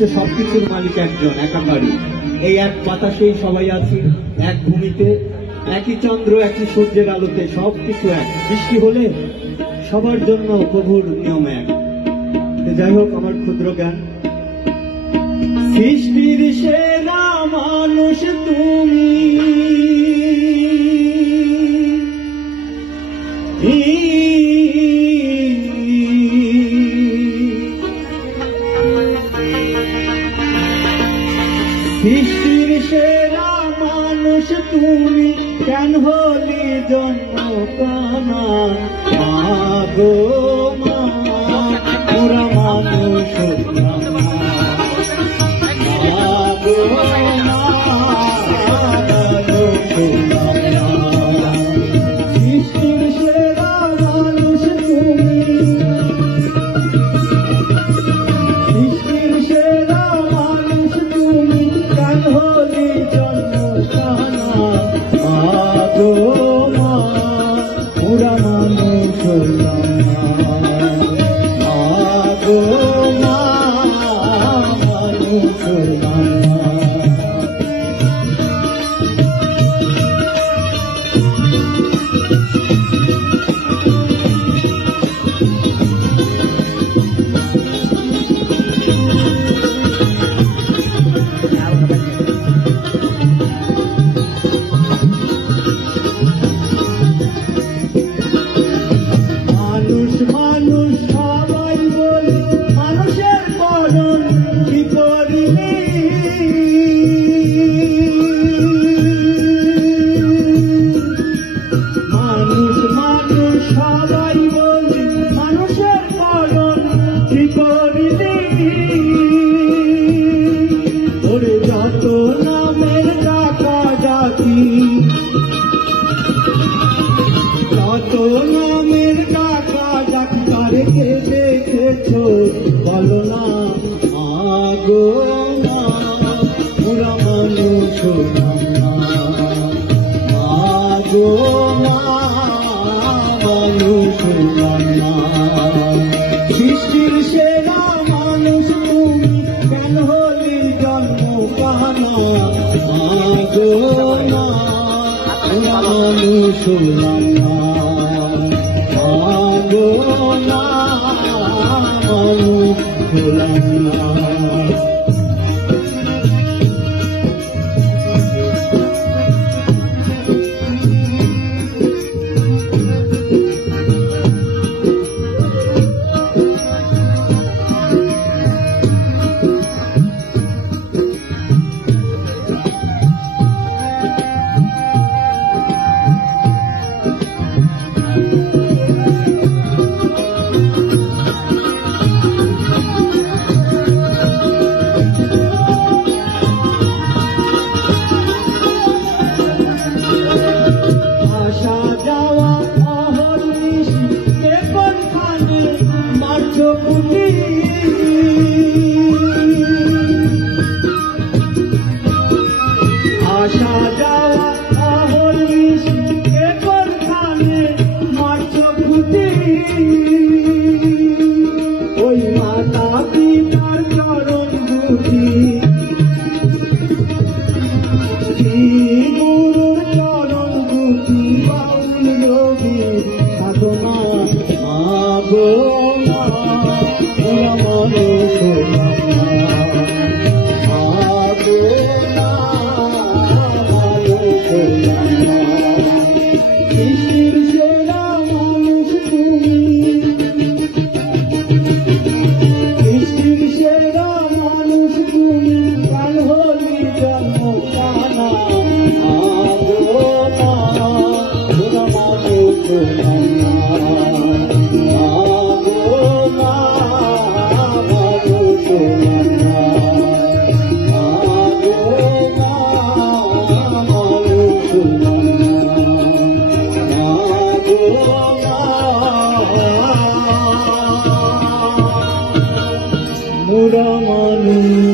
অথচ সবকিছুর মালিক একজন, একাকারী। এই এক বাতাসেই সবাই আছি, এক ভূমিতে, একই চন্দ্র, একই সূর্যের আলোতে, সবকিছু এক। বৃষ্টি হলে সবার জন্য প্রভুর নিয়ম এক। যাই হোক, আমার ক্ষুদ্র জ্ঞান। সৃষ্টির সেরা মানুষ তুমি, সৃষ্টির সেরা মানুষ তুমি, কেন হলি জন্ম কানা গো মা, পুরা মানুষ সৃষ্টির সেরা মানুষ তুমি, সৃষ্টির সেরা মানুষ তুমি, কেন হলি জন্ম কানা গো মা, পুরা মানুষ গো মা, মানুষ বলো না আগো মা, পুরা মানুষ আগো মা, মানুষ সৃষ্টির সেরা মানুষ তুমি, কেন হলি জন্ম কানা আগো মা, পুরা মানুষ আগো মা, মুরা মানুষ।